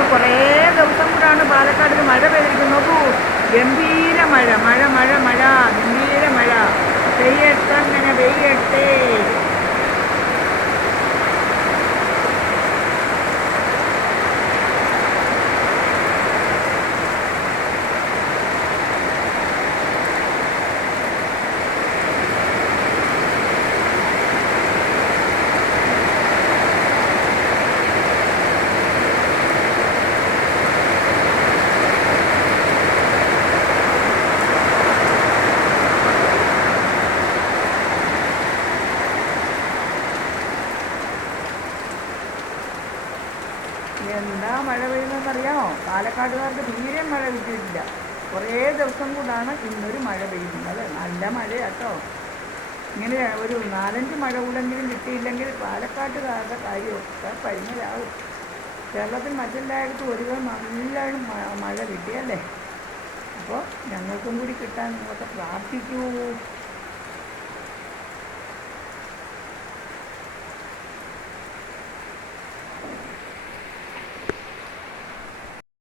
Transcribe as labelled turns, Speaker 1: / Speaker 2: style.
Speaker 1: ഇന്ന് കുറേ ദിവസം കൂടാണ് പാലക്കാട് മഴ പെയ്തിരിക്കുന്നത്. നോക്കൂ ഗംഭീര മഴ മഴ മഴ മഴ ഗംഭീര മഴ. പെയ്യട്ടെ അങ്ങനെ പെയ്യട്ടെ. എന്താ മഴ പെയ്യുന്നതെന്നറിയാമോ? പാലക്കാടുകാർക്ക് തീരെ മഴ കിട്ടിയിട്ടില്ല. കുറേ ദിവസം കൂടാണ് ഇന്നൊരു മഴ പെയ്യുന്നത്. നല്ല മഴയാട്ടോ. ഇങ്ങനെ ഒരു നാലഞ്ച് മഴ കൂടെങ്കിലും കിട്ടിയില്ലെങ്കിൽ പാലക്കാട്ടുകാരുടെ കാര്യമൊക്കെ പരിമിതാവും കേരളത്തിൽ മറ്റെല്ലായിടത്തും ഒരുവിധം നല്ല മ- മഴ കിട്ടിയല്ലേ അപ്പോൾ ഞങ്ങൾക്കും കൂടി കിട്ടാൻ നിങ്ങളൊക്കെ പ്രാർത്ഥിക്കൂ.